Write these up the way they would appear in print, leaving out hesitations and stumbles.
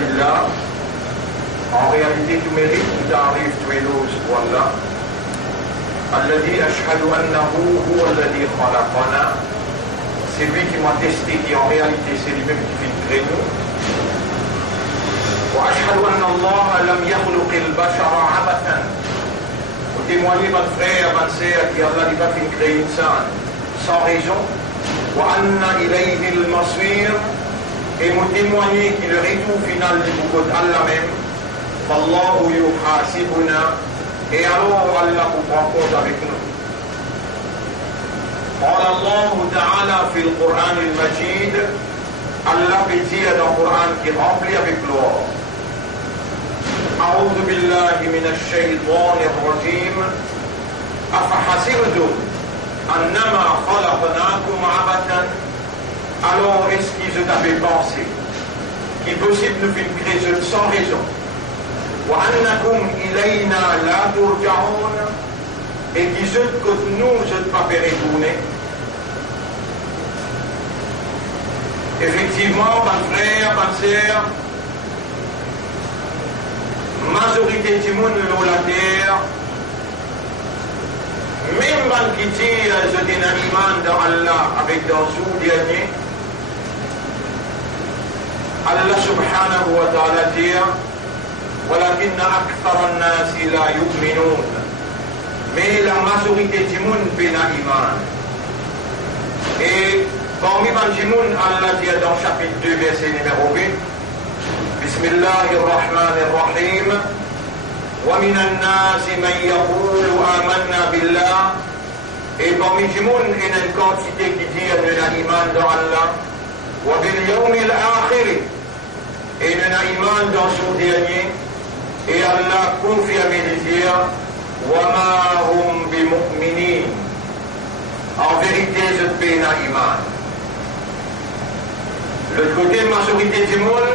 lillah. En réalité, tu mérites, tu t'arrives, tu es loué pour Allah. Alladhi ashhadu annahu huwa alladhi khalaqana. C'est lui qui m'a testé, qui en réalité c'est lui-même qui fait créer nous. Wa ashhadu anna Allah lam yakhluq al-bashara abathan. Vous témoignez, votre frère, votre sœur, qui Allah n'a pas fait créer une sainte sans raison. Wa anna ilayhi al-masir. Et vous témoignez qu'il le retour final du boucot Allah même. Wallahu yuhasibuna. Et alors Allah vous prend compte avec nous. قال الله تعالى في القرآن المجيد Allah peut dire dans le Coran qui est rempli avec gloire. أعوذ بالله من الشيطان الرجيم أفحسبتم أنما خلقناكم عبثا. Alors est-ce qu'ils avaient pensé qu'il est possible de faire une création sans raison? وأنكم إلينا لا ترجعون. Et qui se que nous ne pas faire retourner. Effectivement, mon frère, ma sœur, majorité du monde de la terre, même quand qui dit je dis un iman dans Allah avec dans jour dernier, Allah subhanahu wa ta'ala dit ولكن أكثر الناس لا يؤمنون. Mais la majorité du monde fait un iman. Et parmi les gens, Allah dit dans chapitre 2, verset numéro 8, Bismillahirrahmanirrahim, وَمِنَ النَّاسِ مَنْ يَقُولُ آمَنَّا بِاللَّهِ. Et parmi les gens, il y a une quantité qui dit un iman dans Allah, وَبِالْيَوْمِ الْآخِرِ. Et il y a un iman dans son dernier. Et Allah confirme les dire وَمَا هُمْ بِمُؤْمِنِينَ. En vérité, je paie un iman. L'autre côté, la majorité du monde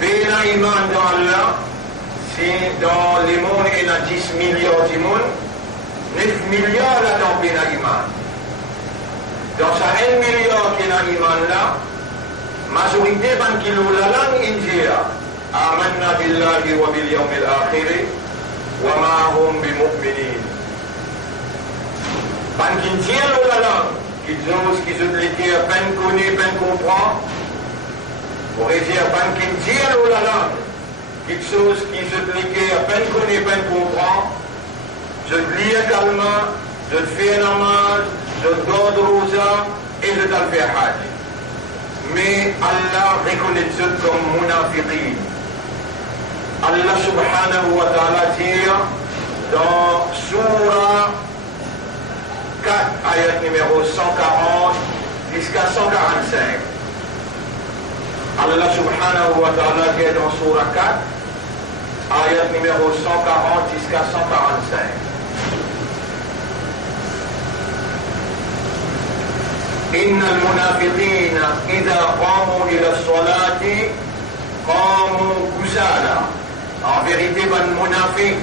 paie un iman dans Allah. Si dans le monde il y a 10 milliards du monde, 9 milliards là dans paie un iman. Dans ça 1 milliard qui est un iman là, majorité ban qui l'ont la langue indien. آمنا بالله وباليوم الآخر وما هم بمؤمنين. Ban qui tient la langue, qui osent, qui se déliquent à peine connaît, peine comprend. On pourrait dire ban qui tient la langue, qui osent, qui se déliquent à peine connaît, peine comprend. Je te lis également, je te fais namaz, je te garde rosa et je te fais hajj. Mais Allah reconnaît ça comme munafiqin. Allah subhanahu wa ta'ala dit dans Surah 4, ayat numéro 140 jusqu'à 145. Allah subhanahu wa ta'ala dit dans Surah 4, ayat numéro 140 jusqu'à 145. إن المنافقين إذا قاموا إلى الصلاة قاموا كسالى. En vérité, ban munafiq,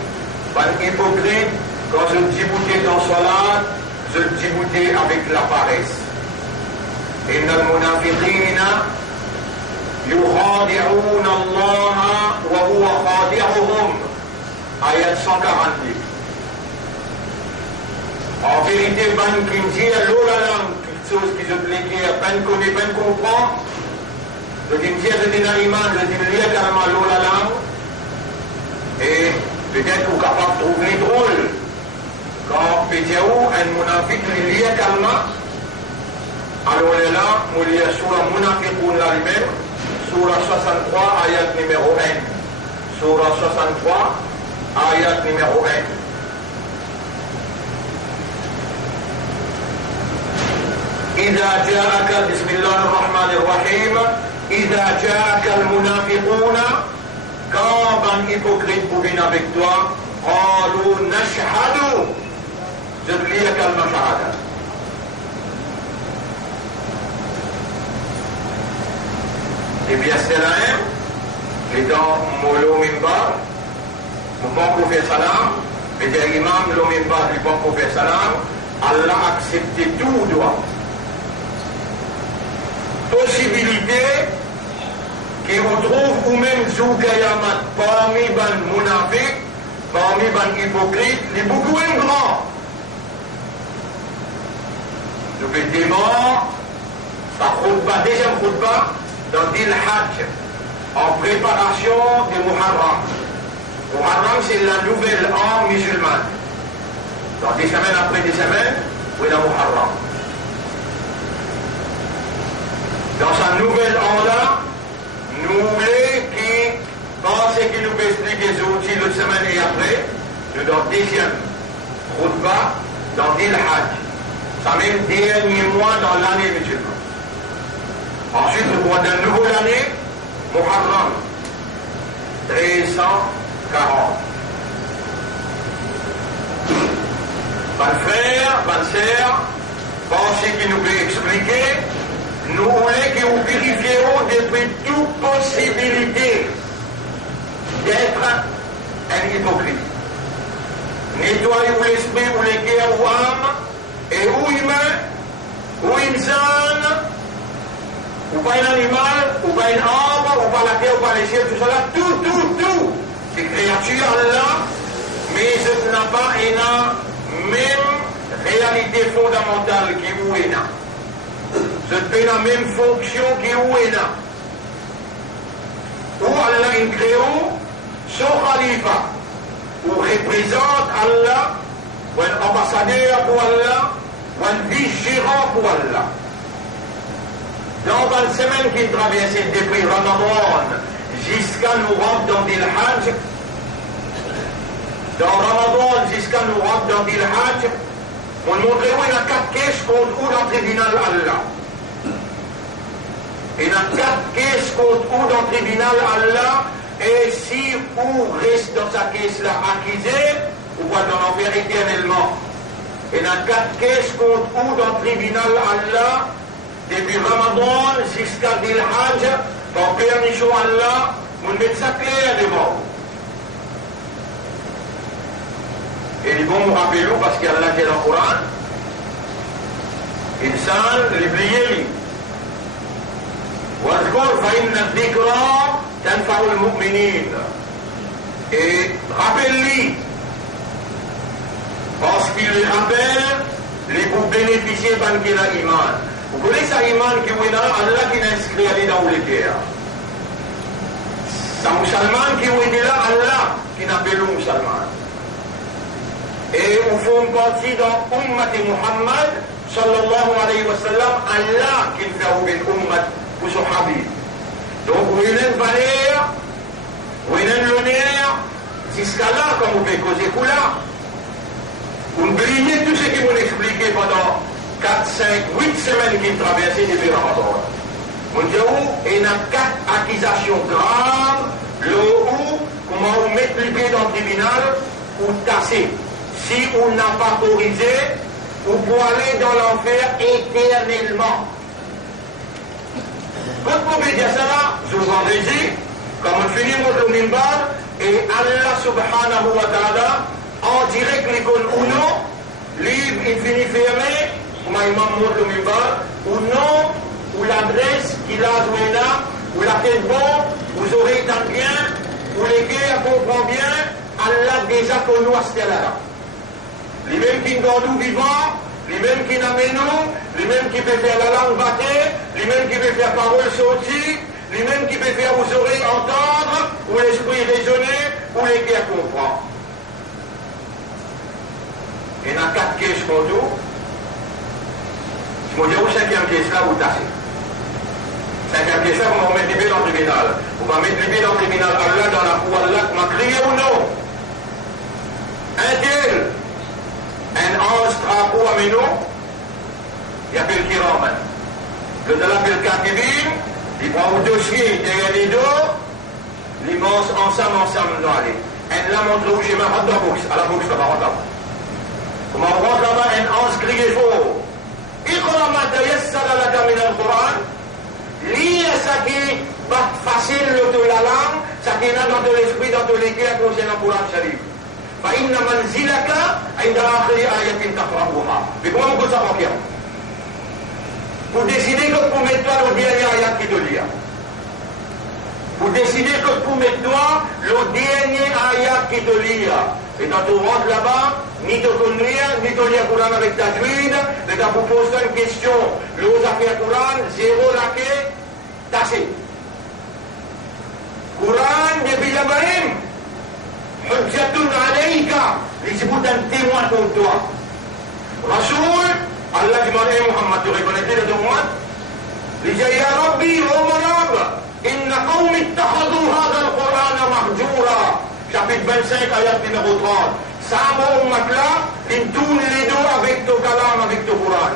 ban hypocrite, quand je diboutais dans salat, je diboutais avec la paresse. إن المنافقين يخادعون الله وهو خادعهم. Ayat 142. En vérité, ban qui dit l'olalam, chose qui se plaît, à peine connaît, peine comprend. Je dis, je dis un iman, je dis, il y a carrément l'olalam. Et peut-être vous êtes capable de trouver drôle. Quand Pétiaou, un munafiq, il y a carrément. Alors là, il y a surah munafiqoun là lui-même, surah 63, ayat numéro 1. Surah 63, ayat numéro 1. إذا جاءك بسم الله الرحمن الرحيم إذا جاءك المنافقون quand un hypocrite pour venir avec toi قالوا نشهد je te lis كلمة شهادة. Et bien c'est là et dans Molo Mimbar le bon prophète salam et des imams le Mimbar du bon prophète salam Allah accepté tout droit possibilité qui retrouve ou même Zoukayamat parmi les monafiques, parmi les hypocrites, les beaucoup grands. Nous mettons sa khutbah, deuxième khutbah, dans le Hajj, en préparation du Muharram. Muharram, c'est la nouvelle an musulmane. Donc des semaines après des semaines, oui, la Muharram. Dans sa nouvelle an-là, nous voulons qui pensent qu'il nous peut expliquer les outils de semaine et après, nous dans le deuxième khutbah, dans le Hajj. Ça même dernier mois dans l'année musulmane. Ensuite, le mois d'un nouveau année, Muharram, 1340. Bonne frère, bonne sœur, pensez qu'il nous peut expliquer, nous voulons que vous vérifiez depuis toute possibilité d'être un hypocrite. Nettoyez-vous l'esprit, vous les guerres ou âme, et ou humain, ou insan, ou pas un animal, ou pas un arbre, ou pas la terre, ou pas les ciels, tout cela, tout, ces créatures-là, mais ce n'a pas une même réalité fondamentale qui vous est là. Ce n'est pas la même fonction qui vous est là. Ou Allah in créo, son khalifa, ou représente Allah, ou un ambassadeur pour Allah, ou un vice-gérant pour Allah. Dans la semaine qui traversait depuis Ramadan jusqu'à nous rendre dans le Hajj, dans Ramadan jusqu'à nous rendre dans le Hajj, on montrait où il y a 4 caisses contre où dans le tribunal Allah. Il y a 4 caisses contre où dans le tribunal Allah, et si on reste dans sa caisse-là accusé, ou va dans l'enfer éternellement. Il y a 4 caisses contre où dans le tribunal Allah, depuis Ramadan jusqu'à le Hajj, par permission Allah, on met ça clair des morts. Et ils vont nous rappeler parce qu'il y a Allah qui est dans le Coran. Insan, l'oublié. واذكر فإن الذكرى تنفع المؤمنين. Et rappelle-lui, parce qu'il les rappelle, les pour bénéficier d'un qui a iman. Vous connaissez ça iman qui est là, Allah qui l'a inscrit à dans les guerres. C'est un musulman qui est là, Allah qui n'a pas le musulman. Et nous faisons partie dans l'Ummat de Muhammad, sallallahu alayhi wa sallam, Allah qui nous fait ouvrir l'Ummat pour son habib. Donc, vous avez une valeur, vous avez un honneur, jusqu'à là, comme vous pouvez causer pour là. Vous brillez tout ce qui vous expliqué pendant 4, 5, 8 semaines qui traversaient depuis Ramadan. Vous dites, il y a 4 accusations graves, le où, comment vous mettez les pieds dans le tribunal, ou tasser. Si on n'a pas autorisé, ou pour aller dans l'enfer éternellement. Quand vous pouvez dire ça, je vous en dis, comme on finit le minbar, et Allah subhanahu wa ta'ala, en direct l'icône ou non, livre infini fermé, comme imam montre le minbar, ou non, ou l'adresse qu'il a joué là, ou la tête bon, vous aurez tant bien, ou les guerres comprend bien, Allah déjà connu à ce là. Les mêmes qui nous vivants, les mêmes qui n'amènent nous, les mêmes qui peuvent faire la langue battée, les mêmes qui peuvent faire parole sortie, les mêmes qui peuvent faire vos oreilles entendre, ou l'esprit raisonner, ou les guerres comprendre. Il y en a 4 caisses pour nous. Je me dis, où 5e caisse là, vous tassez. 5e caisse là, vous mettez les pieds dans le tribunal. Vous mettez les pieds dans le tribunal, Allah, dans la cour, Allah, m'a crié ou non. Un tel. Un ange drapeau à Méno, il appelle Kiraman. Le de l'appel Katibin, il prend au dossier derrière les dos, il mange ensemble dans l'allée. Un là montre où j'ai ma route à la boxe là-bas, rentre là-bas. Comment on rentre là-bas, un ange crie fort. Iqra ma tayassara laka min al-Qur'an. Lis ça qui est facile de la langue, ça qui est dans l'esprit, dans tous les cas concernant le Coran Sharif. فإن منزلك عند آخر آية تقرأها. Mais comment on peut savoir bien? Pour décider que pour mettre toi le dernier ayat qui te lit. Pour décider que pour mettre toi, le dernier ayat qui te lit. Et quand tu rentres là-bas, ni te connais, ni te lis le Coran avec ta druide, mais quand vous posez une question, l'ose a fait le Coran, zéro laqué, tassé. Coran, depuis la Bahim, Hujjatun alayka, il se un témoin contre toi. Rasoul, Allah dit Muhammad, tu reconnais le Muhammad? Il dit, Ya Rabbi, oh mon Rab, inna qawmi ittakhadhu hadha al-Qur'ana mahjura. Chapitre 25, ayat numéro 30. Ça, mon Ummah-là, ils tournent les dos avec ton kalam, avec ton Coran.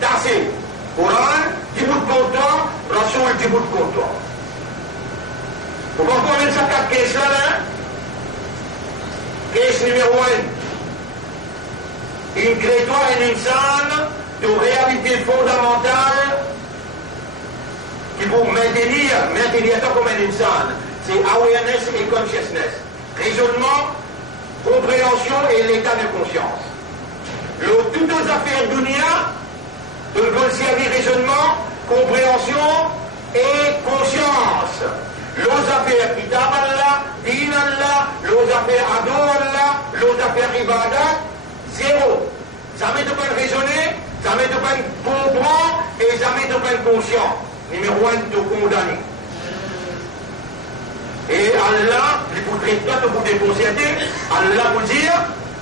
Tassé. Coran, tu bout contre toi, Rasoul, tu bout contre toi. Vous comprenez ça, quatre caisses là, Caisse numéro 1. Il crée toi un insan de réalité fondamentale qui vous maintenir toi comme un insan. C'est awareness et consciousness. Raisonnement, compréhension et l'état de conscience. Toutes nos affaires dunya, de servir raisonnement, compréhension et conscience. Nos affaires kitab Allah, din Allah, nos affaires ado Allah, nos affaires ibadat, zéro. Jamais de pas raisonner, jamais de pas comprendre et jamais de pas conscient. Numéro 1, de condamner. Et Allah, il vous traite pas de vous déconcerter, Allah vous dit,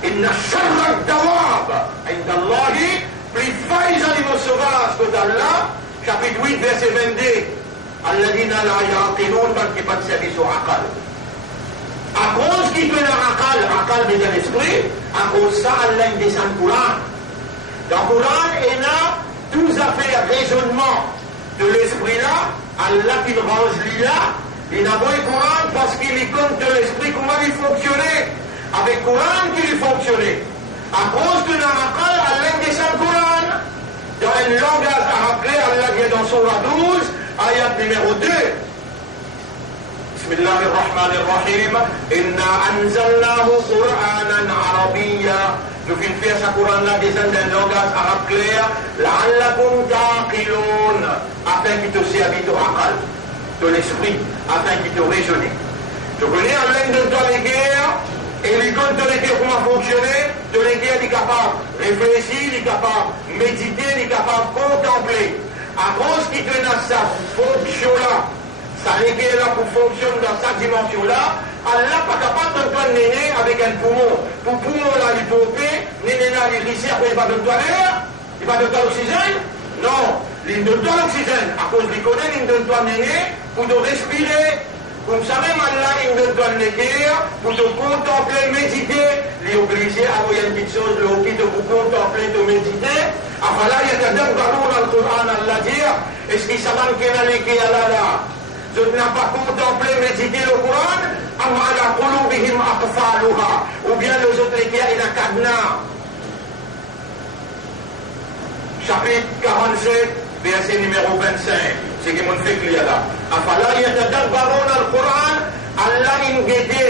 inna sharra dawab, inda Allahi, plus failles animaux sauvages que d'Allah, chapitre 8, verset 22. الذين لا يعقلون qui pas de service au aqal. À cause qui peut aqal de l'esprit, à cause ça, Allah descend le Coran. Dans le Coran, il y a tous affaires raisonnement de l'esprit là, Allah qui le range là, il a beau le Coran parce qu'il est compte de l'esprit comment il fonctionnait. Avec le Coran qu'il fonctionnait. À cause de l'aqal, Allah descend le Coran. Dans un langage arabe clair, Allah vient dans Surah 12, ayat numéro 2. Bismillah ar-Rahman ar-Rahim. Inna anzalnahu Qur'anan Arabiyya. Nous finissons faire ce Coran-là descend d'un langage arabe clair. La'allakum ta'qiloun. Afin qu'il te serve au aqal, de l'esprit, afin qu'il te raisonne. Je connais Allah de toi les guerres. Et il compte de les guerres comment fonctionner. De les guerres, il est capable de réfléchir, il est capable de méditer, il est capable de contempler. À cause qu'il te dans sa fonction-là, ça est là pour fonctionner dans sa dimension-là, Allah n'est pas capable de donner un néné avec un poumon. Pour le poumon là, il pompe, néné là, il risque, après il va donner l'air, il va donner l'oxygène. Non, il donne pas l'oxygène. À cause qu'il connaît, il donne toi néné pour te respirer. Comme ça même Allah, il donne toi le guerre pour te contempler, méditer. Il est obligé à avoir une petite chose, le qui te pour contempler, te méditer. Enfin là, il y a des gens dans le Coran, Allah dit, est-ce qu'il s'avance qu'il y a les guerres là? Je n'ai pas contemplé, méditer le Coran, ou bien les autres guerres, il y a cadenas. Chapitre 47, verset numéro 25. C'est qui m'ont fait qu'il y a là. Afala yatadabbaruna al-Qur'an, Allah ingédé,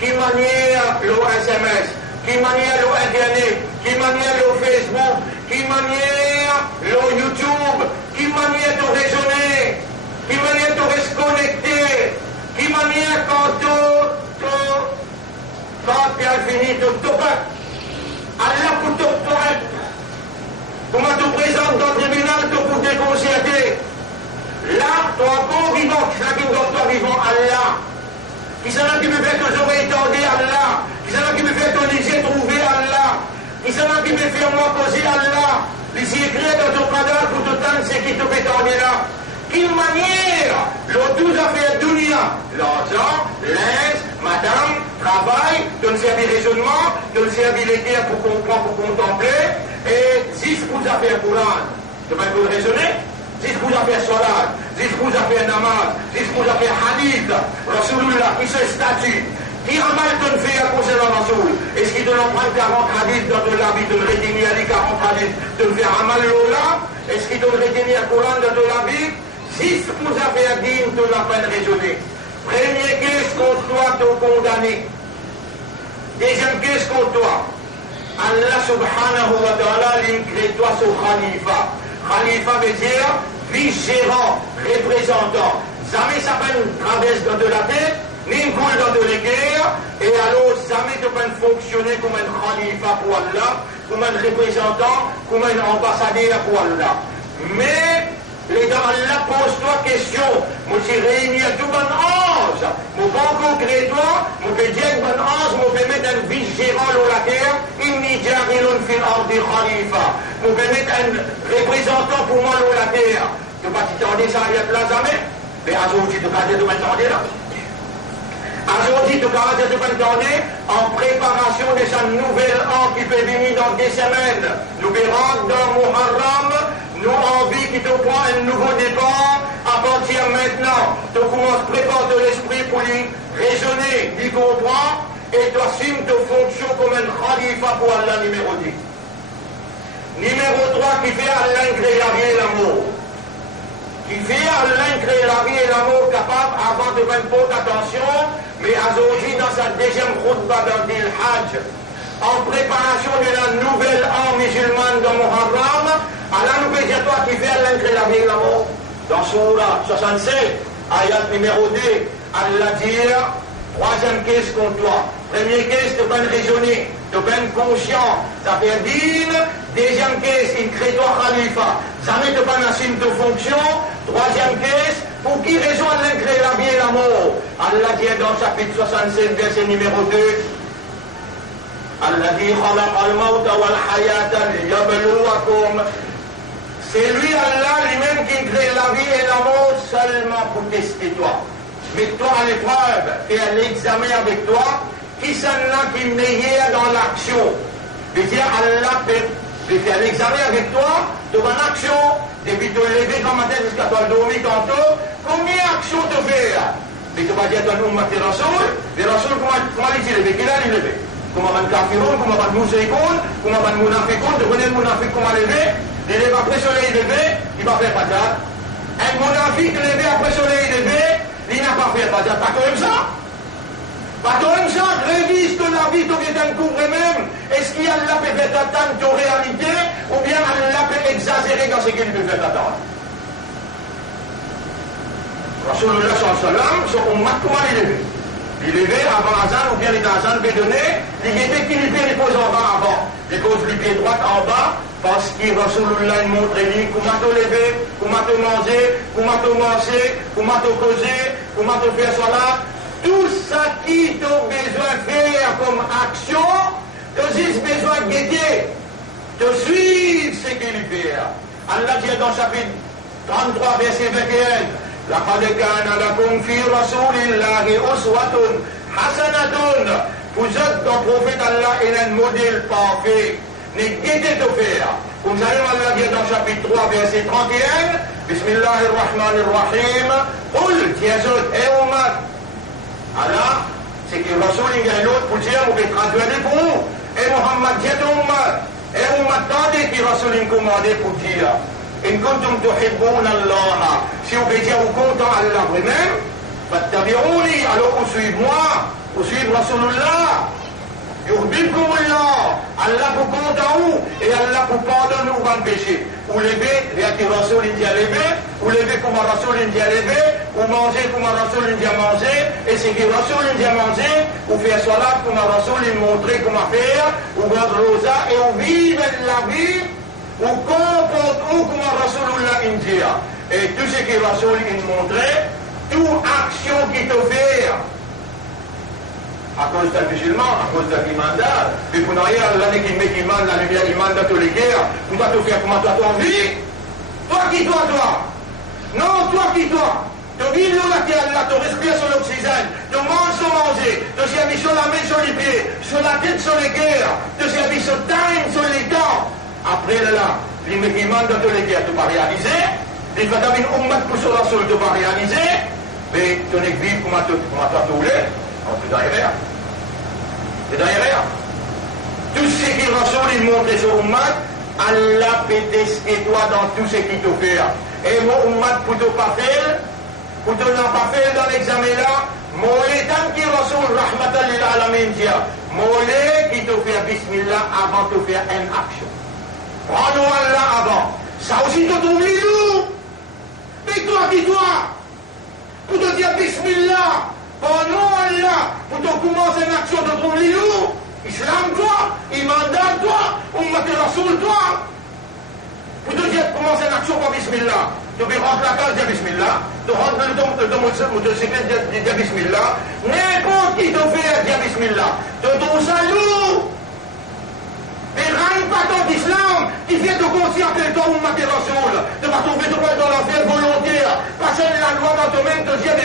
qui manière le SMS, qui manière le Internet, qui manière le Facebook, qui manière le YouTube, qui manière de raisonner, qui manière de se connecter, qui manière quand tu as fini de toper. Allah pour te correct. Comment tu présentes dans le tribunal pour te déconcerter. Là, tu as un bon vivant, qui s'en qui doit vivant Allah. Qui s'en qui me fait que j'aurais étendu Allah. Qui s'en qui me fait que j'ai trouvé Allah. Qui s'en qui me fait moi causer Allah. Les écrits dans ton cadavre pour te tendre ce qui te fait tendre là. Quelle manière, le 12 affaires dunya, l'argent, l'aise, madame, travail, de le servir raisonnement, de le servir les guerres pour comprendre, pour contempler, et 10 pour affaires Coran. Tu vas vous raisonner? 10 pour affaires salat, 10 pour affaires namaz, 10 pour affaires hadith, Rasulullah, qui se statue, qui amal te fait à cause de Rasoul. Est-ce qu'il te l'emprunte 40 hadiths dans de la vie, de le retenir à 40 hadiths, de le faire amal lola? Est-ce qu'il te le retenir à Coran dans de la vie? 6 pour affaires dignes de la peine raisonnée. Premier qu'est-ce contre toi te condamné. Deuxième qu'est-ce contre toi. Allah subhanahu wa ta'ala l'incrée toi sur Khalifa. Khalifa veut dire vice-gérant, représentant. jamais ça peine traverse dans de la tête, ni une boule dans de l'équerre, et alors jamais de peine fonctionner comme un khalifa pour Allah, comme un représentant, comme un ambassadeur pour Allah. Mais, les gens, Allah pose-toi question. Moi, j'ai réuni à tout bon ange. Moi, pas encore créé toi. Moi, je dis un bon ange. Moi, je vais mettre un vice-gérant dans la terre. Inni jarilun fil ardi khalifa. Moi, je vais mettre un représentant pour moi dans la terre. Tu vas t'attendre ça, il y a là jamais. Mais aujourd'hui, tu vas t'attendre là. Aujourd'hui, tu vas t'attendre en préparation de sa nouvelle an qui peut venir dans 2 semaines. Nous verrons dans Muharram. Nous envie qui te prend un nouveau départ à partir maintenant. Tu commences à préparer de l'esprit pour lui raisonner, lui comprendre, et tu assumes tes fonctions comme un khalifa pour Allah numéro 10. Numéro 3, qui fait Allah créer la vie et l'amour. Qui fait Allah créer la vie et l'amour capable avant de faire beaucoup attention, mais aujourd'hui dans sa deuxième khutbah dans le Hajj, en préparation de la nouvelle an musulmane de Muharram, Allah nous dit toi qui fait Allah créer la vie et l'amour. Dans Surah 67, ayat numéro 2, Allah dit, troisième caisse contre toi. Première caisse, tu peux raisonner, tu peux conscient, ça fait dîme. Deuxième caisse, il crée toi khalifa. Jamais tu peux assumer tes fonctions. Troisième caisse, pour qui raison Allah crée la vie et l'amour? Allah dit dans chapitre 67, verset numéro 2, Allah dit, c'est lui, Allah, lui-même qui crée la vie et l'amour seulement pour tester toi. Mets-toi à l'épreuve, fais l'examen avec toi, qui s'en qui est meilleur dans l'action. Je dire, Allah peut faire l'examen avec toi, devant l'action, depuis te lever dans matin jusqu'à toi dormir tantôt, combien d'actions te faire? Mais tu vas dire, toi, nous, les Rasoul, comment les lever? Qui l'a levé? Comment van kafirun, comment van mousseikoun, comment van mounafikoun, tu connais le mounafik comment lever? Il lève après soleil levé, il va faire patate. Un mounafik levé après soleil levé, il n'a pas fait patate. Pas comme ça. Pas comme ça. Révise ton avis, tu viens d'un couvre même. Est-ce qu'il y a Allah peut faire attendre ton réalité, ou bien Allah peut exagérer dans ce qu'il peut faire attendre? Rasulullah sallallahu alayhi wa sallam, son ummat, comment il est levé? Il est levé avant Azan, ou bien il est Azan bédonné, il était équilibré, il pose en bas avant. Il pose le pied droit en bas, parce que Rasulullah montre lui comment te lever, comment te manger, comment te manger, comment te causer, comment te faire salat. Tout ça qui tu as besoin de faire comme action, tu as juste besoin de guetter, de suivre ce qu'il fait. Allah dit dans chapitre 33, verset 21, لقد كان لكم في رسول الله أسوة حسنة. Vous êtes dans le prophète Allah et un modèle parfait. Ne guettez de faire. Comme ça, Allah dit dans chapitre 3, verset 31, Bismillahirrahmanirrahim, Qul, tiazot, et ummat. Allah, c'est que Rasoul, il y a l'autre pour dire, vous pouvez traduire pour vous. Et Muhammad dit ummat. Et ummat, tandis que Rasoul, il commandait pour dire. إن كنتم تحبون الله, si vous voulez dire vous comptez Allah vous-même, فاتبعوني, alors vous suivez moi, vous suivez Rasulullah, يحببكم الله, Allah vous compte en vous, et Allah vous pardonne vos péchés. Vous levez, et Rasul il dit à lever, vous levez comme Rasul il dit à lever, vous mangez comme Rasul il dit à manger, et ce que Rasul il dit à manger, vous faites salat comme Rasul il montre comment faire, vous gardez rosa, et vous vivez la vie, ou comporte-vous comme Rasulullah India. Et tout ce que Rasul il montrait, toute action qui te fait, à cause d'un musulman, à cause d'un imandal, mais vous n'avez l'année qui met iman, la lumière iman dans tous les guerres, vous dois te faire comment toi ton vie? Toi qui toi? Non, toi qui toi? Tu vis là qui Allah, tu respires sur l'oxygène, tu manges sans manger, tu servis sur la main, sur les pieds, sur la tête, sur les guerres, tu servis sur time, sur les dents. Après là, les musulmans dans tous les guerres, tu n'as pas réalisé, les fatales une ummat pour sur la sol, tu n'as pas réalisé, mais tu n'es que vivre comment tu voulais, tu n'as rien. Tu n'as rien. Tout ce qui Rasoul il montre sur ummat, Allah peut tester toi dans tout ce qui te fait. Et mon ummat pour te pas faire, pour te n'en pas faire dans l'examen là, Molé tant qui Rasoul rahmatan lil alamin dit, Molé qui te fait bismillah avant de faire une action. Prends-nous Allah avant. Ça aussi te tombe les loups. Mais toi qui toi? pour te dire Bismillah, pendant Allah, pour te commencer une action de ton liou, Islam toi, Imandan toi, Ummat Rasoul toi, pour te dire commencer une action par Bismillah. Tu peux rentrer la case, dire Bismillah, tu rentres dans motocyclette, dire Bismillah, n'importe qui te fait dire Bismillah, de ton salut. Et râle pas ton islam qui vient de conscience que toi ou ma rasoul, de pas tomber dans l'enfer volontaire, passer la loi dans ton même te dire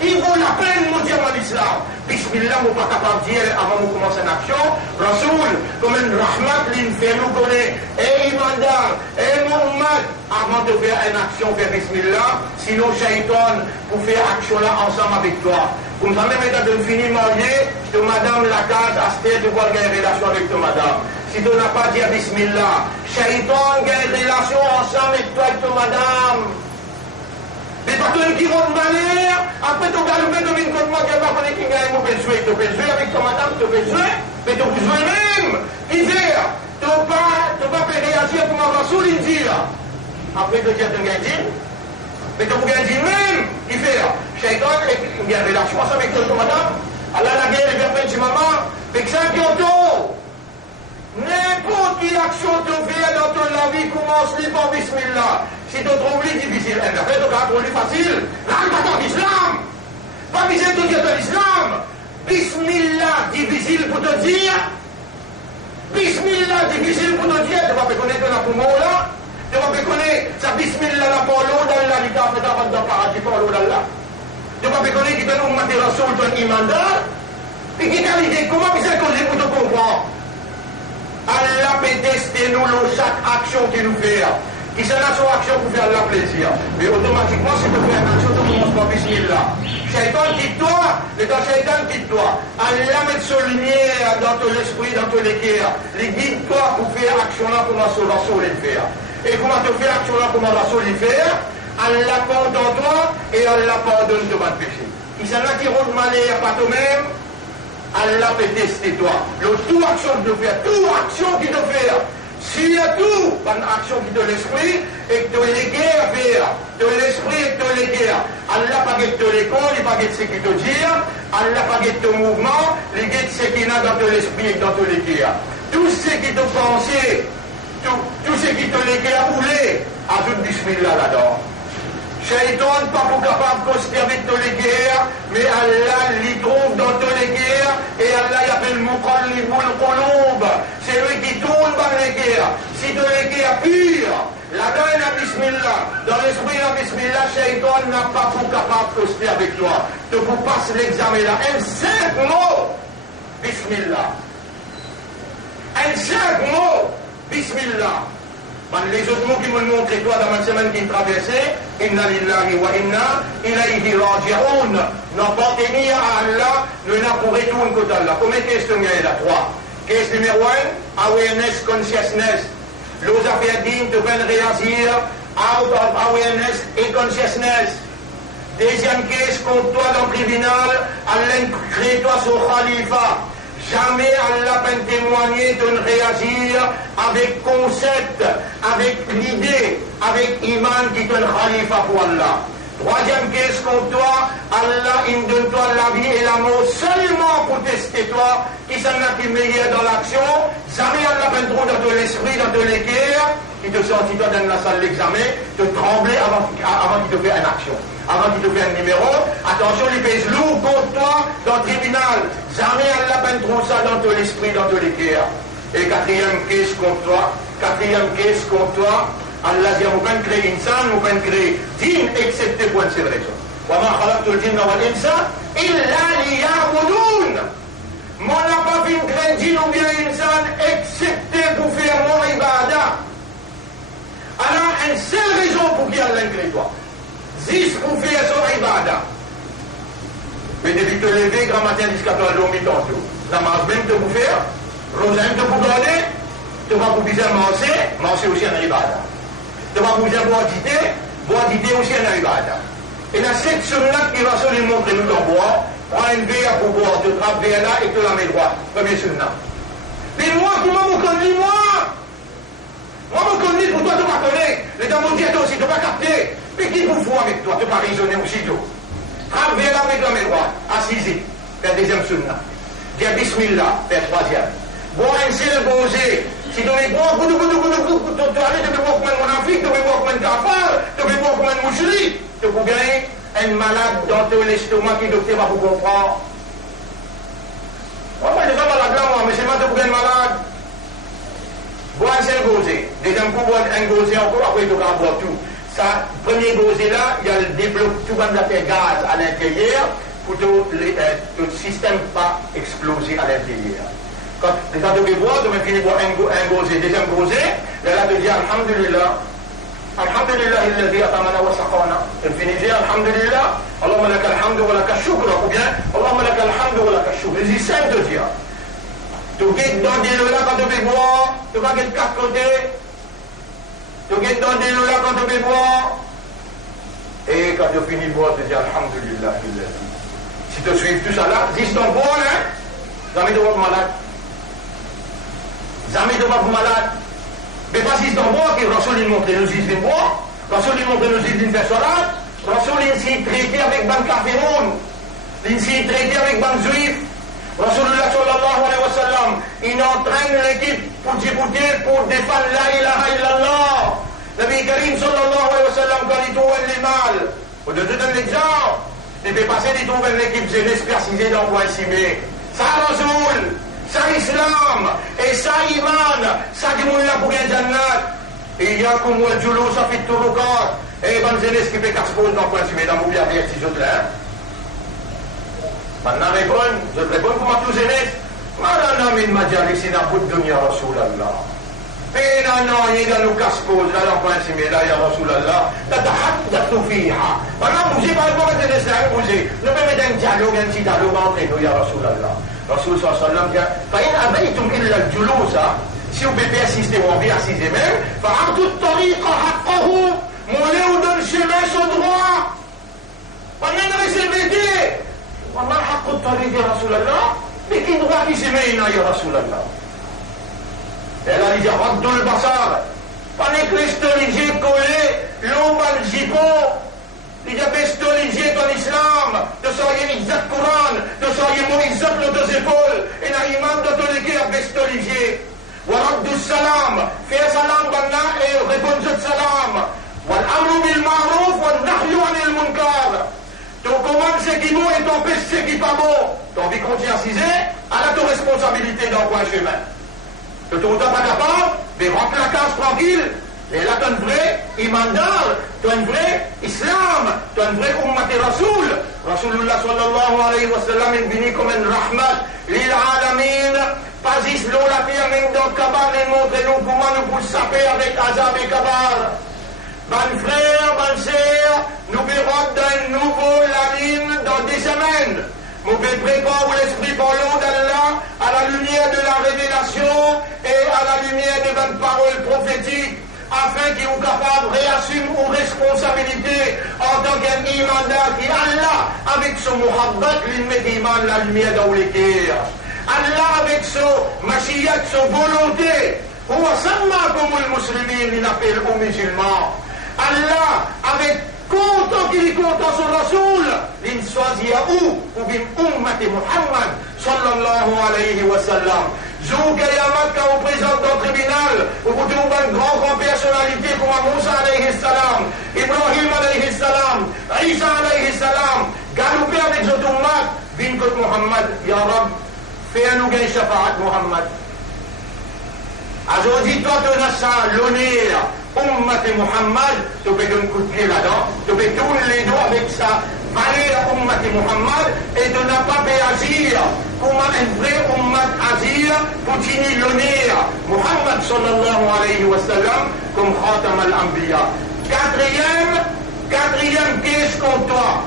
qui vaut la peine de dire mon islam. Bismillah, je ne suis pas capable de dire avant de commencer une action. Rasoul, comme une rahmat, l'infère nous connaît, et Imandar, et Muhammad, avant de faire une action, faire Bismillah, sinon Shaitan, pour faire action là ensemble avec toi. Comme ça, même état de finir marié, de madame la case, à ce de voir une relation avec toi, madame. Si tu n'as pas dit Bismillah, Shaitan a une relation ensemble avec toi, madame. Mais pas toi qui rentre malheur, après tu as le fait de venir contre moi, tu vas pas qui gagne, tu peux jouer avec ta madame, tu peux jouer, mais tu peux jouer même. Hiver, tu ne vas pas réagir comme un rasoul, il dit. Après tu dis, tu gagnes, mais tu peux gagner même. Hiver, Shaitan, il y a une relation ensemble avec toi, madame. Allah la guerre, il vient peine chez maman, mais que ça bientôt. N'importe quelle action tu fais dans ton vie, commence par Bismillah. Si tu trouves difficile, en fait, tu vas trouver facile. Là, pas dans l'islam. Pas besoin de dire de l'islam. Bismillah, difficile pour te dire. Bismillah, difficile pour te dire. Tu vas pas connaître la poumon là. Tu vas pas connaître sa Bismillah la polo dans la lita, fait avant de paradis polo là. Tu vas pas connaître qui te nous mater la soul ton imandar. Et qui t'a l'idée, comment besoin qu'on les pour te comprendre. Allah peut tester nous chaque action qu'il nous fait. Qui c'est la son action pour faire la plaisir. Mais automatiquement, si tu fais une action, tu commences par Bismillah. Shaitan quitte-toi, et quand Shaitan quitte-toi, Allah met son lumière dans ton esprit, dans ton équerre. Les guide-toi pour faire action là, comment son rasoul le faire. Et comment tu fais action là, comment rasoul le faire. Allah compte en toi et Allah pardonne de mal péché. Qui c'est là qui rend malheur par toi-même. Allah peut tester toi. Le tout action que tu fais, toute action qu'il te fait. S'il y a tout, une action qui te l'esprit, et que tu légué à faire, de l'esprit et que tu légué. Allah pas de te l'école, il pas de ce qu'il te dit, Allah pas de ton mouvement, il guette ce qu'il y a dans ton esprit et dans ton légué. Tout ce qui te pensait, tout ce qui te légué à rouler, ajoute Bismillah là-dedans. Shaitan pas pour capable de considérer avec tous les guerres, mais Allah l'y trouve dans tous les guerres, et Allah l'appelle Muqallibul Qulub. C'est lui qui tourne dans les guerres. Si de les guerres pures, là-dedans il y a Bismillah, dans l'esprit il y a Bismillah, Shaitan n'a pas pour capable de considérer avec toi. Tu vous passes l'examen là. Un simple mot, Bismillah. Un simple mot, Bismillah. Les autres mots qui me montrent toi dans ma semaine qui traversait, Inna lillahi wa inna ilayhi raji'un. N'importe ni à Allah, nous n'avons pour retourner côté Allah. Combien de questions il y a là? 3. Question numéro 1, awareness, consciousness. L'os affaires dignes de bien réagir out of awareness et consciousness. Deuxième question, contre toi dans le tribunal, Allah crée-toi sur Khalifa. Jamais Allah peut témoigner de réagir avec concept, avec l'idée, avec iman qui donne khalifa pour Allah. Troisième question contre toi, Allah il donne toi la vie et l'amour seulement pour tester toi, qui s'en a qui meilleur dans l'action. Jamais Allah peut trop dans ton esprit, dans ton équerre, qui te sortit toi dans la salle d'examen, te trembler avant qu'il te fasse une action. Avant qu'il te fasse un numéro, attention, il pèse lourd contre toi dans le tribunal. Jamais Allah peine trop ça dans ton esprit, dans ton équerre. Et quatrième caisse contre toi, Allah dit, on peut créer insan, on peut créer djinn, excepté pour une seule raison. وَمَا خَلَقْتُ الْجِنَّ وَالْإِنسَ إِلَّا لِيَعْبُدُونَ. Mon n'a pas fait créer djinn ou bien insan, excepté pour faire mon ibadah. Alors, une seule raison pour qui Allah crée toi. 10 pour faire son ibadah. Mais depuis te lever, grand matin jusqu'à toi, dormir tantôt. Namaz même te pour faire, rosaire te pour garder, tu vas pour bien manger aussi un ibadah. Tu vas pour bien boire d'idée aussi un ibadah. Et la cette sunna qui va se lui montrer nous en boire, prends une verre pour boire, tu trappes vers là et tu la mets droite. Premier sunna. Mais moi, comment vous connaissez moi? Moi, vous connaissez, pour toi, tu vas connaître. Les gens vont dire, toi aussi, tu vas capter. Mais qui vous fout avec toi? Tu vas raisonner aussi, toi. Frappe vers avec la main droite, assisez, faire deuxième sunna. Dire bismillah, faire troisième. Bon, un seul posé. Si tu es bon, tu peux voir comme un monafrique, tu peux voir comme un kafar, tu peux voir comme un mouchri. Tu peux gagner un malade dans ton estomac qui docteur va vous comprendre. Moi, je ne suis pas malade là, moi, mais c'est moi qui suis malade. Boire un seul gosé. Deuxième coup, boire un gosé encore, après tu vas boire tout. Ça, premier gosé là, il y a le développement, tout va de gaz à l'intérieur pour que le système pas exploser à l'intérieur. Quand tu vas boire, tu vas finir boire un gosé, deuxième gosé, là tu dis Alhamdulillah. Alhamdulillah, il a atamana wa saqana. Tu finis dire Alhamdulillah, Allahumma laka alhamdu wa laka shukra, ou bien Allahumma laka alhamdu wa laka shukra. C'est simple de dire. Tu guettes dans des lots là quand tu vas boire, tu vas guetter quatre côtés. Tu guettes dans des lots là quand tu vas boire. Et quand tu finis de boire, tu dis Alhamdulillah. Si tu suis tout ça là, dis ton bon, hein, jamais de voir malade. Jamais de voir malade. Mais pas si ton bon, que Rasoul il montre nous dit boire, Rasoul il montre nous dit faire salat, Rasoul il s'est traité avec ban kafirun, il s'est traité avec ban juif. Rasulullah sallallahu alayhi wa sallam, il entraîne l'équipe pour Djibouti pour défendre la ilaha illallah. Nabi Karim sallallahu alayhi wa sallam, quand il trouve les mal, je te donne l'exemple, il fait passer des trouver l'équipe jeunesse persisée dans le point cimé. Ça Rasoul, ça Islam, et ça Iman, ça dit là pour gagner Jannat. Et il y a comme le Djoulou, ça fait tout le corps, et bonne jeunesse qui fait 4 secondes dans le point cimé, dans mon bien avec ces autres là. Maintenant, je réponds pour ma tous jeunesse. Madame min majalis ina buddunya Rasulallah. Pena il y a nous casse-cause là dans point cimé là ya Rasulallah. Tatahaddathu fiha. Maintenant, bougez pas pour la jeunesse là, bougez. Ne peut mettre un dialogue, un petit dialogue entre nous ya Rasulallah. Rasul sallallahu alayhi wa sallam dit fa in abaytum illa al-julusa. Si vous pouvez persister ou envie assister même, fa'ardu at-tariqa haqqahu. Moulez ou donne chemin son droit. Pendant la réservité. وما حق الطريق يا رسول الله لكن droit سمعنا يا رسول الله elle a dit رد البصر pendant que les stolidés collés l'homme al jipon il y a des stolidés dans l'islam de soyez exact Coran de soyez mon exact nos deux épaules et la imam de tous les guerres des stolidés ورد السلام faire salam بنا et répondre au salam والأمر بالمعروف والنهي عن المنكر. Donc, commande ce qui est bon et t'empêche ce qui n'est pas bon. T'as envie de continuer à ciser, à la ton responsabilité dans quoi chemin. Que tu n'es pas capable, mais rentre la case tranquille. Et là, tu as un vrai imandar, tu as un vrai islam, tu as un vrai ummat et rasoul. Rasulullah sallallahu alayhi wa sallam est venu comme un rahmat, l'il alamin, pas ici l'eau la terre, même dans le kabar, et montrez-nous comment nous pouvons saper avec azab et kabar. Bonne frère, bonne sœur, nous verrons d'un nouveau la ligne dans 10 semaines. Nous préparons l'esprit par l'eau d'Allah à la lumière de la révélation et à la lumière des bonnes paroles prophétiques afin qu'ils soient capables de réassumer aux responsabilités en tant qu'un imandar qui Allah avec son muhabbat lui met iman la lumière dans les cœurs. Allah avec son machiyat, son volonté. Ou sammakum al-muslimin, il appelle aux musulmans. Allah, avec content qu'il est content sur Rasoul, il choisit à où pour une ummat Muhammad sallallahu alayhi wa sallam. Zou Kayamat, quand on présente dans le tribunal, où vous trouvez une grande personnalité comme Moussa alayhi salam, Ibrahim alayhi salam, Isa alayhi salam, galoper avec ce ummat, vin que Muhammad, Ya Rab, fais-nous gagner shafa'at Muhammad. Aujourd'hui, toi, tu as ça, l'honneur. Ummat Muhammad, tu peux donner un coup de pied là-dedans, tu peux tourner les doigts avec ça, aller à Ummat Muhammad et de ne pas agir comme un vrai Ummat agir pour tenir l'honneur. Muhammad sallallahu alayhi wa sallam comme Khatam al-Anbiya. Quatrième piège contre toi.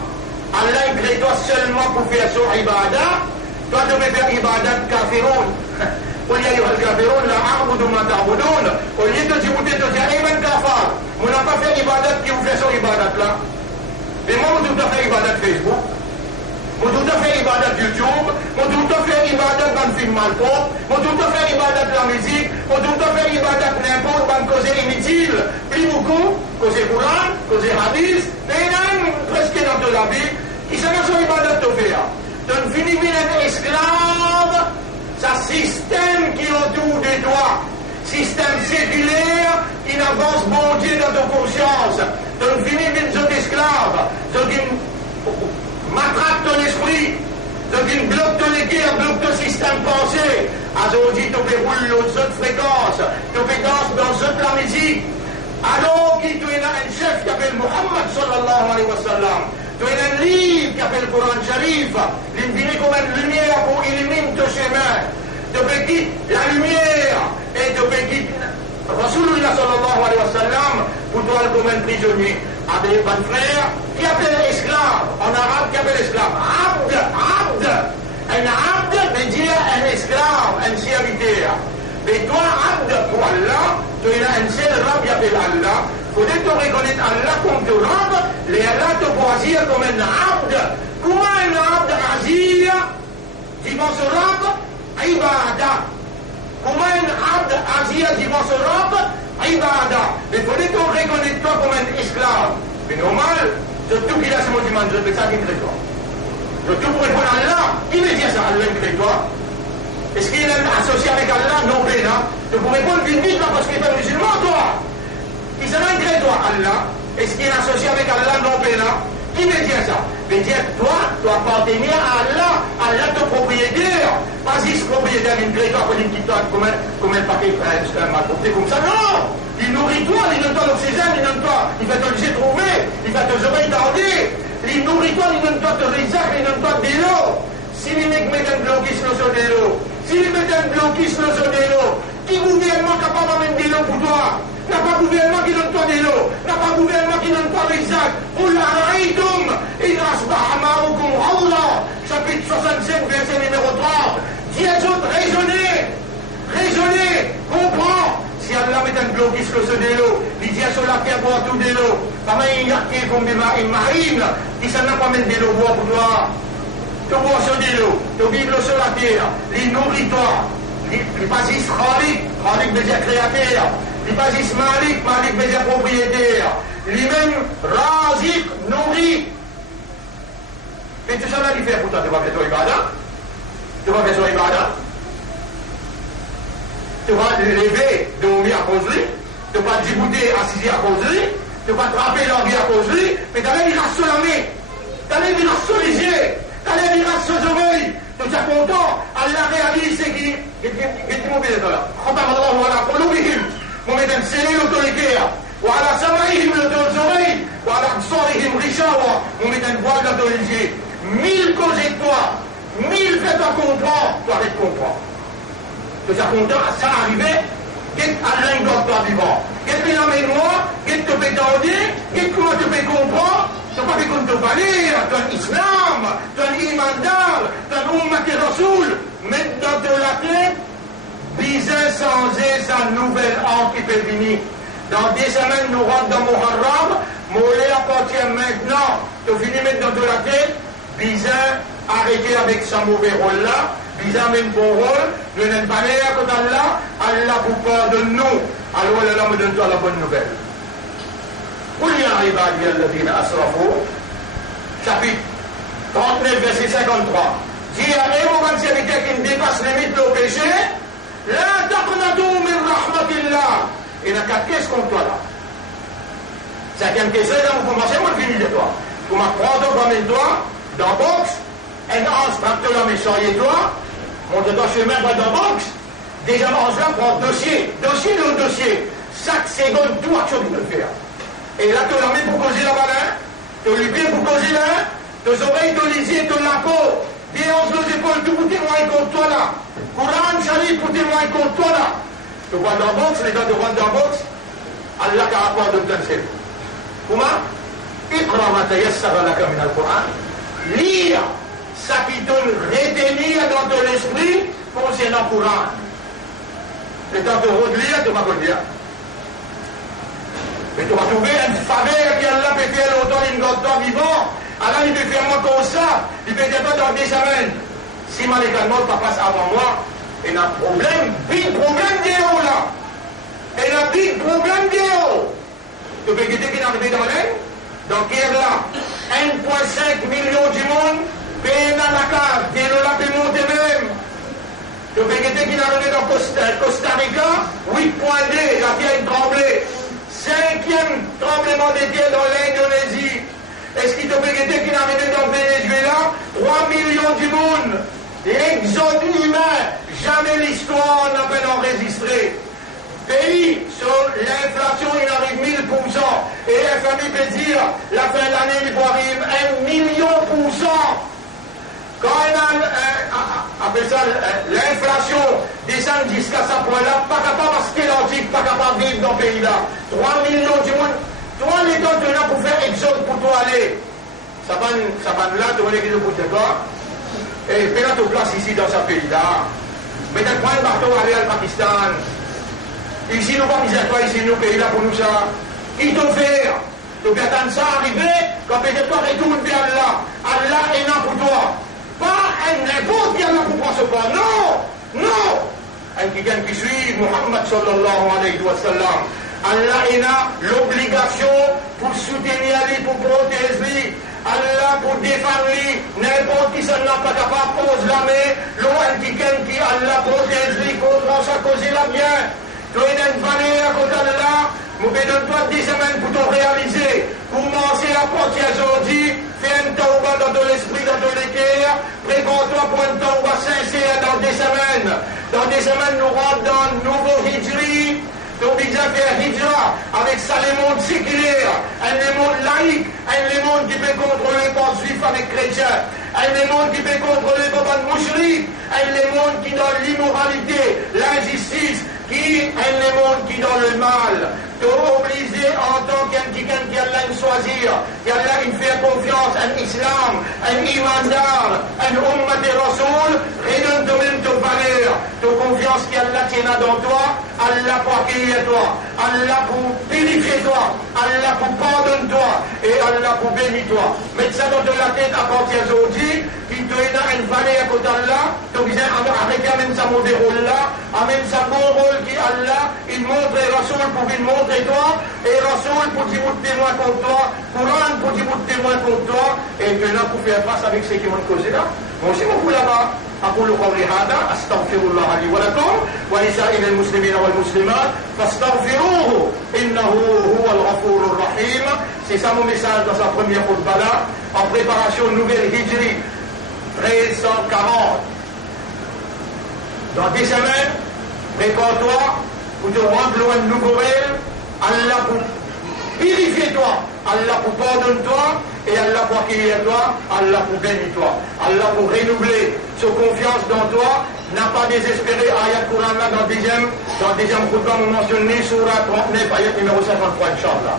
Allah crée toi seulement pour faire son ibadah. Toi, tu peux faire ibadah kafirun. قل يا أيها الكافرون لا أعبد ما تعبدون قل يتجبوا تتجا أيمن كافر من n'a pas fait ibadat qui vous fait son ibadat là mais moi vous tout à fait ibadat Facebook vous tout à fait ibadat YouTube vous tout à fait ibadat dans le film Malcolm vous tout à fait ibadat la musique vous tout à fait ibadat n'importe dans cause inutile plus beaucoup cause Coran cause Hadith et même presque dans toute la vie Qui s'en a son ibadat de faire? Donc, fini un esclave, ça système qui est autour de toi. Système séculaire qui n'avance bon Dieu dans ton conscience. Donc, fini une autre esclave. Donc, il matraque ton esprit. Donc, il bloque ton équerre, bloque ton système pensé. Aujourd'hui, tu déroules l'autre fréquence. Tu danses dans la musique. Alors, tu es un chef qui s'appelle Muhammad sallallahu alayhi wa sallam. Tu as un livre qui s'appelle Coran Sharif. Il vient comme une lumière pour illuminer ton chemin. Tu peux quitter la lumière et tu peux quitter Rasulullah sallallahu alayhi wa sallam pour toi comme un prisonnier. Avec un frère qui appelle esclave, en arabe qui appelle esclave. Abd, abd. Un abd veut dire un esclave, un serviteur. Mais toi, abd pour Allah, tu es un seul rab qui appelle Allah. Faudrait te reconnaître Allah comme ton rab, et Allah te choisir comme un abd. Comment un abd agir devant ce rab? Ibadah. Comment un abd agir devant ce rab? Ibadah. Mais faudrait te reconnaître toi comme un esclave. Mais normal, surtout qu'il a ce mot du monde, je fais ça qui crée toi. Surtout pour répondre à Allah, il veut dire ça, Allah qui crée toi. Est-ce qu'il est associé avec Allah? Non, mais non. Tu peux répondre vite vite là parce qu'il est pas musulman, toi. Il s'en crée toi, Allah. Est-ce qu'il est associé avec Allah? Non, mais non. Qui veut dire ça? Veut dire toi, tu appartenir à Allah. Allah ton propriétaire. Pas juste propriétaire d'une crée toi, comme un paquet mal porté comme ça. Non! Il nourrit toi, il donne toi l'oxygène, il donne toi, il va te laisser trouver, il va te oreilles tarder. Il nourrit toi, il donne toi te rizac, il donne toi de l'eau. Si les mecs mettent un blocus sur de l'eau, si les mettent un blocus sur de l'eau, qui gouvernement capable d'amener de l'eau pour toi? N'a pas gouvernement qui donne toi de l'eau, n'a pas gouvernement qui donne toi rizac. Pour la raïdoum, il asbaha ma'oukum Allah. Chapitre 65, verset numéro 30. Dis aux autres, raisonnez, raisonnez, comprends. Si Allah met un blocus sur de l'eau, il dit à ceux là qui boire tout de l'eau. Comment il y a qui comme des marines, qui s'en a pas mettre de l'eau boire pour toi? Tu bois sur de l'eau, tu vis sur la terre, il nourrit toi. Il pas juste Khalik, Khalik veut dire créateur. Il pas juste Malik, Malik veut dire propriétaire. Lui-même, Razik, nourrit. Et tout ça là, il fait pour toi, tu vas faire ton ibadah. Tu vas faire ton ibadah. Tu vas lever, dormir à cause de lui. Tu vas débouter, assiser à cause de lui. Tu vas attraper l'envie à cause de lui. Mais tu as l'air sur la main. Tu as l'air sur les yeux. Tu as l'air sur les oreilles. Tu es content. Allah réalise ce qui est mobile là. خطب الله على قلوبهم ومن سنين l'autorité وعلى سمعهم l'oreille وعلى أبصارهم غشاوة ومن voix de l'autorité. 1000 causes de toi. 1000 faits à comprendre. Tu arrêtes de comprendre. Tu es content à ça arriver. Qu'est-ce Allah il doit toi vivant? Qu'est-ce qu'il amène moi? Qu'est-ce que tu peux t'aider? Qu'est-ce que tu peux comprendre? Tu n'as pas fait comme te parler, tu as l'islam, tu as l'imandal, tu as l'umma qui rasoul. Maintenant de la tête, bisez sans un nouvel an qui peut venir. Dans 10 semaines, nous rentrons dans Muharram, Molé appartient maintenant. Tu finis maintenant de la tête, bisez, arrêtez avec ce mauvais rôle-là, bisez même bon rôle, ne n'aime pas l'air que d'Allah, Allah vous pardonne nous. Alors Allah me donne toi la bonne nouvelle. قل يا عبادي الذين أسرفوا chapitre 39 verset 53 dis à mon serviteur qui ne dépasse les limites au péché لا تقنطوا من رحمة الله. Il n'y a qu'à qu'est-ce qu'on toi là? Cinquième question, vous commencez moi le fini de toi. Tu m'as prendre comme toi dans box, un ange frappe la méchant et toi, monte dans chemin va dans box, déjà l'ange là prend dossier le dossier, chaque seconde tout action tu peux le faire. Et là, tu l'as mis pour causer la balin, tu l'as mis pour causer là, tes oreilles, ton lisier, ton la peau, des hanches, nos épaules, tout pour témoigner contre toi là. Courant, Sharif pour témoigner contre toi là. Tu vois dans la boxe, les gars te voient dans la boxe, Allah qui a rapport de ton cerveau. Comment? Iqra ma tayassara laka min al-Qur'an. Lire ça qui te retenir dans ton esprit concernant le Coran. Et quand tu relire, tu vas le lire. Mais tu vas trouver une faveur qui Allah peut faire longtemps, une grande vivant. Allah, il peut faire moi comme ça. Il peut dire pas dans 10 semaines. Si malégalement, tu passes avant moi, il y a un problème, big problème d'eau là. Il y a un big problème d'eau. Tu peux quitter qui n'a pas dans l'air? dans Kerala, 1,5 million de monde, pays dans la cave, qui est là pour monter même. Le pays qui est arrivé dans Costa Rica, 8,2, la terre est tremblée. 5e tremblement de terre dans l'Indonésie. Est-ce qu'il te peut qui est arrivé dans le Venezuela, 3 millions de monde. L'exode humain, jamais l'histoire n'a pas enregistré. Pays, sur l'inflation, il arrive 1000%. Et la famille peut dire, la fin de l'année, il arrive 1 million %. Quand on appelle ça l'inflation descend jusqu'à ce point-là, pas capable de rester l'antique, pas capable de vivre dans ce pays-là. 3 millions de monde. Toi, les temps, tu es là pour faire exode pour toi aller. Ça va là, tu vas aller pour toi. Et fais là, tu place ici dans ce pays-là. Mais tu prends un bateau aller au Pakistan. Ici, nous pas misère toi, ici, nous pays là pour nous ça. Qui te fait? Tu peux attendre ça arriver, quand peut-être toi retourne vers Allah. Allah est là pour toi. Pas un n'importe qui est là pour prendre ce pas. Non! Non! Un qui suit Muhammad sallallahu alayhi wa sallam. Allah est là, l'obligation pour soutenir lui, pour protéger lui. Allah pour défendre lui. N'importe qui s'en n'a pas capable, pose la main. L'un qui Allah protège lui, contre sa cause la bien. Tu es dans une vallée à côté de là, nous donne-toi 10 semaines pour te réaliser. Commencer à partir aujourd'hui, fais un tauba dans ton esprit, dans ton équerre, prépare-toi pour un tauba sincère dans des semaines. Dans des semaines, nous rentrons dans un nouveau hijri. Tu es obligé à faire hijra avec ça, les mondes séculaires, les mondes laïcs, les mondes qui peut contrôler par juifs avec chrétiens, les mondes qui peut contrôler par mouchriques, les mondes qui dans l'immoralité, l'injustice, qui est le monde qui dans le mal. Tu es obligé en tant qu'un qui Allah choisir, qui Allah fait confiance en l'islam, en imandar, en ummat et rasoul, redonne toi-même ton valeur, ton confiance qui Allah tient dans toi, Allah pour accueillir toi, Allah pour purifier toi, Allah pour pardonner toi, et Allah pour bénir toi. Mets ça dans la tête à partir d'aujourd'hui, qui te donne une valeur à côté d'Allah, tu es obligé d'arrêter même ça mauvais rôle là, même ça bon rôle qui Allah, il montre Rasoul pour qu'il montre toi, et Rasoul pour dire témoin contre toi, Coran pour dire témoin contre toi, et tu es là pour faire face avec ceux qui vont te causer là. Bon, c'est mon coup là-bas. أقول قولي هذا أستغفر الله لي ولكم ولسائر المسلمين والمسلمات فاستغفروه إنه هو الغفور الرحيم. C'est ça mon message dans sa première khutbah là, en préparation de nouvelle Hijri 1340. Dans 10 semaines, prépare-toi pour te rendre loin de nouveau réel. Allah pour purifier toi, Allah pour pardonner toi, et Allah pour accueillir toi, Allah pour bénir toi, Allah pour renouveler sa confiance dans toi. N'a pas désespéré, ayat Coran là dans le deuxième khutbah, nous mentionnons Surah 39, ayat numéro 53, Inch'Allah.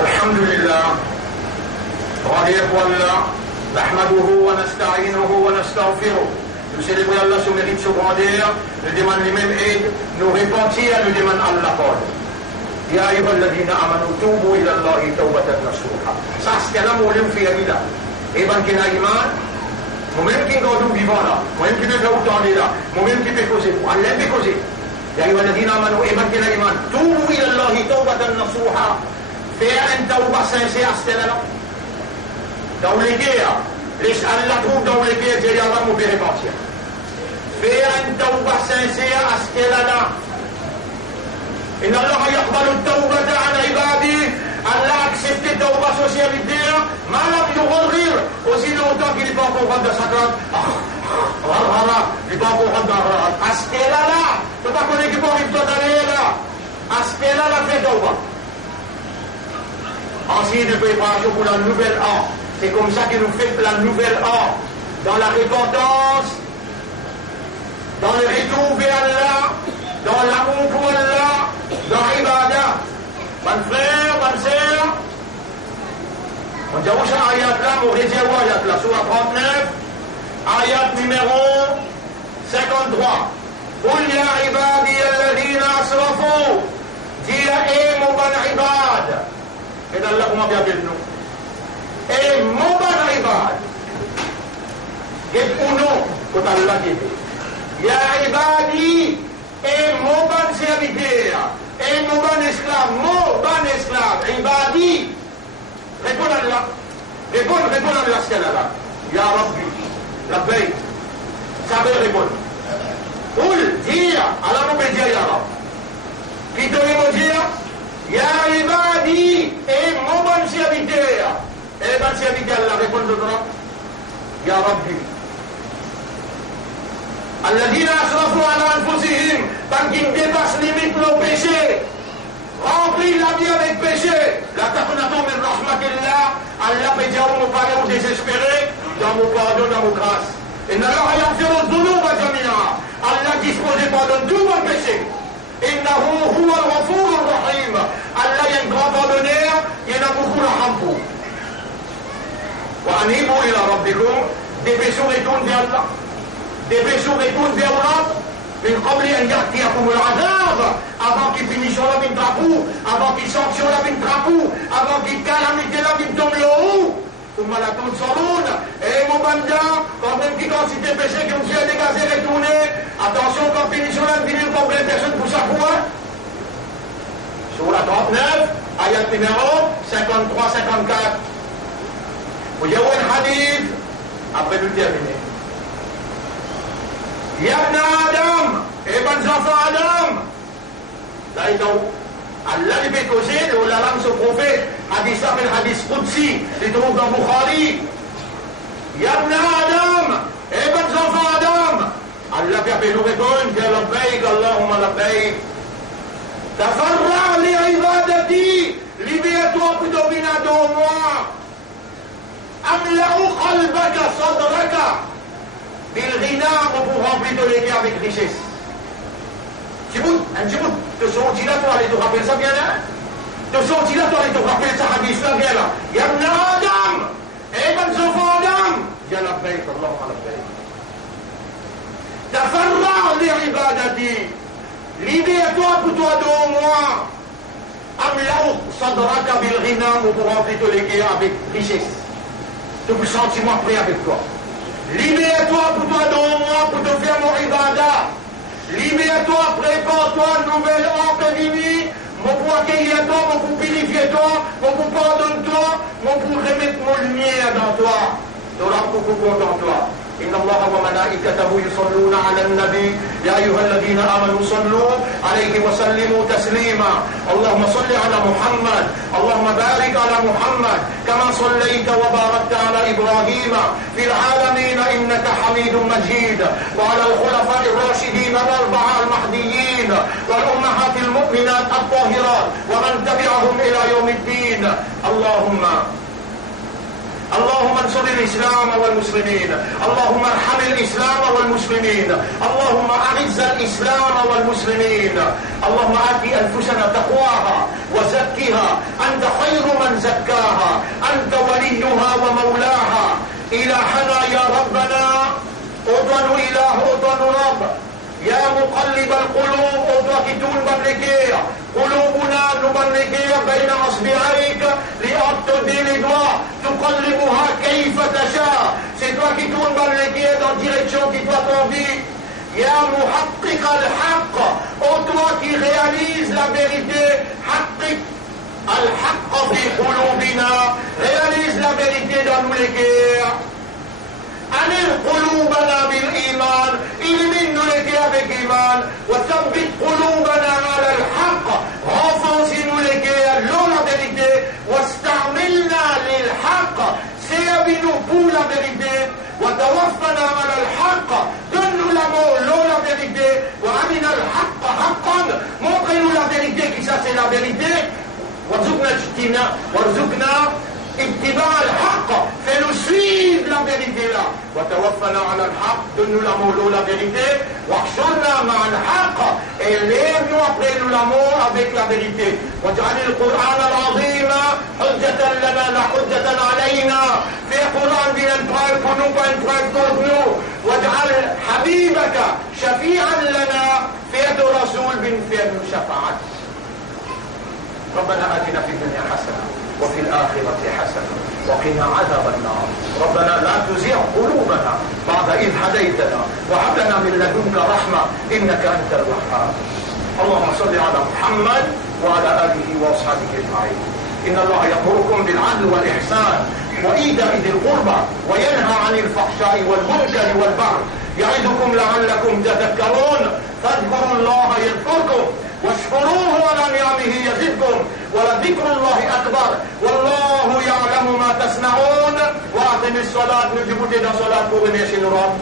الحمد لله رضي الله نحمده ونستعينه ونستغفره. Nous célébrons Allah sur mérite sur grandeur, nous demandons les mêmes aides, nous repentir, nous demandons Allah parole. يا أيها الذين آمنوا توبوا إلى الله توبة نصوحا. Ça c'est un amour de faire là. Et ben qu'il a iman, moi-même qui nous vivons là, moi-même qui peut autant là, moi-même qui peut causer, Allah peut causer. يا أيها الذين آمنوا et ben qu'il a iman, توبوا إلى الله توبة نصوحا. Faire un tawbah sincère, c'était là. Dans les guerres, laisse Allah trouve dans les guerres, j'ai Allah nous fait repentir. Faire un tawbah sincère, c'était là. إن الله يقبل التوبة عن عباده. Allah accepte la tawbah socialité, ما لم يغرر. Aussi longtemps qu'il n'est pas encore vendu de sa grande. Il va encore dans aspect là. Tu ne pas connaître qui va aller là. Aspect là, la fête au bas. Ensuite, de préparation pour la nouvelle an. C'est comme ça que nous faisons la nouvelle an. Dans la repentance, dans le retour vers Allah, dans l'amour pour Allah, dans l'ibada. Bonne frère, bonne sœur. On dit où ça ayat là, on réserve ayat là, sur la 39, ayat numéro 53. قل يا عبادي الذين أسرفوا dis et mon bon ibad. Et Allah comment bien dit nous. Et mon bon ibad. Et pour nous, quand Allah dit, ya ibadi, et mon bon serviteur, et mon bon esclave, ibadi. Réponds à Allah. Réponds à Allah, c'est là. Ya Rabbi, la paix. Ça veut répondre. قل dire, Allah nous peut dire ya Rabbi. Qui te veut dire, ya ibadi, et mon bon serviteur. Et bon serviteur, Allah répond de toi. Ya Rabbi. الذين أسرفوا على أنفسهم tant qu'ils dépassent limite nos péchés, remplis la vie avec péché. La taqnatu min rahmatillah, Allah peut dire aux parents désespérés, dans mon pardon, dans mon grâce. Inna Allah yaghfiru dhunuba jami'a. Allah dispose et pardonne tout mon péché. Innahu huwa al-ghafur ar-rahim. Allah est un grand pardonneur, il y en a beaucoup la hampou. Wa anibu ila rabbikum, dépêchons retourne vers Allah. Dépêchons retourne vers Allah. من قبل أن يأتيكم العذاب avant qu'il finisse la bin trapou, avant qu'il sanctionne la bin trapou, avant qu'il calamité la bin tombe le haut. ثم لا تنصرون. Et mon banda, quand même qui considère péché que vous avez dégagé, retourné, attention quand finisse la bin trapou, combien de personnes pour ça pour un sur la 39, ayat numéro 53-54. Vous avez un hadith, après nous terminer. Ya ibn Adam, et bonnes enfants Adam. Là, il est Allah lui fait causer, le lalam ce prophète, hadith s'appelle hadith Qudsi, il trouve dans Bukhari. Ya ibn Adam, et bonnes enfants Adam. Allah qui a fait nous répondre, que labbaik, Allahumma labbaik. Tafarra li ibadati, libère-toi pour dominer de moi. Amla'u qalbaka sadraka. بالغنى pour remplir ton cœur avec richesse. Un petit bout, te sortis là, toi, allez te rappeler ça bien là. Te sortis là, toi, allez te rappeler ça hadith là bien là. Ya ibn Adam, et bonnes enfants Adam. Ya labbaik, Allahumma labbaik. Tafarra li ibadati. Libère-toi pour toi de moi. Amla'u sadraka bil ghina pour remplir ton cœur avec richesse. Tu peux sentir moi prêt avec toi. Libère-toi pour toi dans moi, pour te faire mon ibadah. Libère-toi, prépare-toi, nouvelle ordre divine. Mon pour accueillir toi, mon pour purifier toi, mon pour pardonner toi, mon pour remettre mon lumière dans toi. Dans la pour dans toi. إن الله وملائكته يصلون على النبي يا أيها الذين آمنوا صلوا عليه وسلموا تسليما اللهم صل على محمد اللهم بارك على محمد كما صليت وباركت على إبراهيم في العالمين إنك حميد مجيد وعلى الخلفاء الراشدين الأربعة المهديين والأمهات المؤمنات الطاهرات ومن تبعهم إلى يوم الدين اللهم انصر الإسلام والمسلمين اللهم ارحم الإسلام والمسلمين اللهم أعز الإسلام والمسلمين اللهم آت أنفسنا تقواها وزكها أنت خير من زكاها أنت وليها ومولاها إلهنا يا ربنا أطن إله أطن رب يا مقلب القلوب أطن بملكية قلوبنا نملكية بين أصبعيك لأبتدي لدواء تقلبها كيف تشاء c'est toi qui tournes بملكية dans la direction qui doit t'envie يا محقق الحق ô toi qui réalise la vérité حقق الحق في قلوبنا réalise la vérité dans nos cœurs أنر قلوبنا بالإيمان إلمن لك avec إيمان وثبت قلوبنا على الحق renforce-nous les cœurs dans la vérité واستعملنا للحق servis-nous pour la vérité وتوفنا على الحق. Donne-nous l'amour, l'eau, la vérité. وأرنا الحق حقا. Montrez-nous la vérité, qui ça c'est la vérité. وارزقنا اتباع الحق. Fais-nous suivre la vérité là. وتوفنا على الحق. Donne-nous l'amour, l'eau, la vérité. واحشرنا مع الحق. Et lève-nous après nous l'amour avec la vérité. واجعل القرآن العظيم حجة لنا لا حجة علينا. Fais Coran d'une épreuve pour nous, pas une épreuve contre nous. واجعل حبيبك شفيعا لنا. Fais de رسول بن فيه شفاعة. ربنا آتنا في الدنيا حسنة وفي الآخرة حسنة وقنا عذاب النار. ربنا لا تزغ قلوبنا بعد إذ هديتنا وهب لنا من لدنك رحمة إنك أنت الوهاب. اللهم صل على محمد وعلى آله وأصحابه أجمعين. إن الله يأمركم بالعدل والإحسان وإيتاء ذي القربى وينهى عن الفحشاء والمنكر والبغي يعظكم لعلكم تذكرون. فاذكروا الله يذكركم واشكروه على نعمه يزدكم ولذكر الله أكبر والله يعلم ما تصنعون. وأقم الصلاة. نجيب صلاة pour remercier nos robes.